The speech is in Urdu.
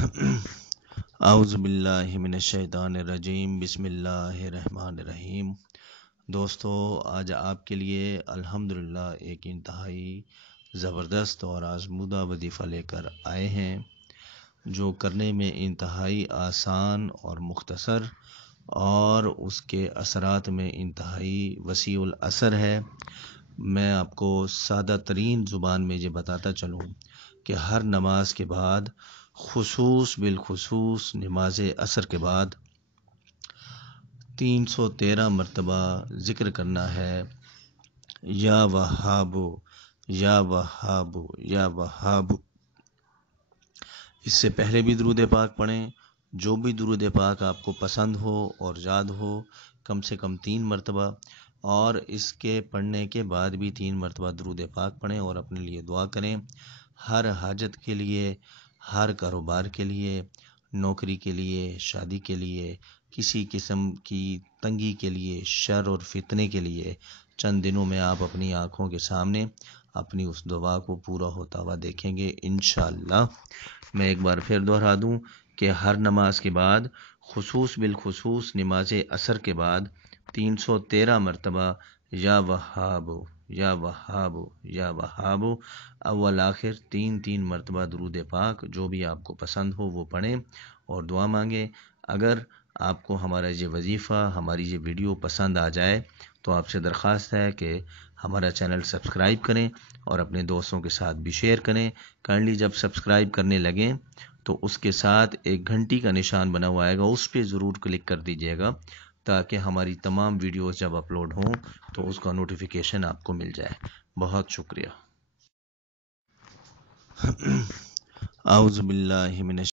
اعوذ باللہ من الشیطان الرجیم، بسم اللہ الرحمن الرحیم۔ دوستو، آج آپ کے لیے الحمدللہ ایک انتہائی زبردست اور آزمودہ وظیفہ لے کر آئے ہیں، جو کرنے میں انتہائی آسان اور مختصر اور اس کے اثرات میں انتہائی وسیع الاثر ہے۔ میں آپ کو سادہ ترین زبان میں یہ بتاتا چلوں کہ ہر نماز کے بعد، بالخصوص نماز عصر کے بعد 313 مرتبہ ذکر کرنا ہے، یا وہاب یا وہاب یا وہاب۔ اس سے پہلے بھی درود پاک پڑھیں، جو بھی درود پاک آپ کو پسند ہو اور یاد ہو، کم سے کم 3 مرتبہ، اور اس کے پڑھنے کے بعد بھی 3 مرتبہ درود پاک پڑھیں اور اپنے لیے دعا کریں، ہر حاجت کے لیے، ہر کاروبار کے لیے، نوکری کے لیے، شادی کے لیے، کسی قسم کی تنگی کے لیے، شر اور فتنے کے لیے۔ چند دنوں میں آپ اپنی آنکھوں کے سامنے اپنی اس دعا کو پورا ہوتا ہوا دیکھیں گے انشاءاللہ۔ میں ایک بار پھر دہرا دوں کہ ہر نماز کے بعد، بالخصوص نماز عصر کے بعد 313 مرتبہ یا وہاب یا وہاب یا وہاب، اول آخر 3 مرتبہ درود پاک، جو بھی آپ کو پسند ہو وہ پڑھیں اور دعا مانگیں۔ اگر آپ کو ہمارا یہ وظیفہ، ہماری یہ ویڈیو پسند آ جائے تو آپ سے درخواست ہے کہ ہمارا چینل سبسکرائب کریں اور اپنے دوستوں کے ساتھ بھی شیئر کریں۔ کائنڈلی جب سبسکرائب کرنے لگیں تو اس کے ساتھ ایک گھنٹی کا نشان بنا ہوا آئے گا، اس پہ ضرور کلک کر دیجیے گا تاکہ ہماری تمام ویڈیوز جب اپلوڈ ہوں تو اس کا نوٹیفیکیشن آپ کو مل جائے۔ بہت شکریہ۔ اعوذ باللہ من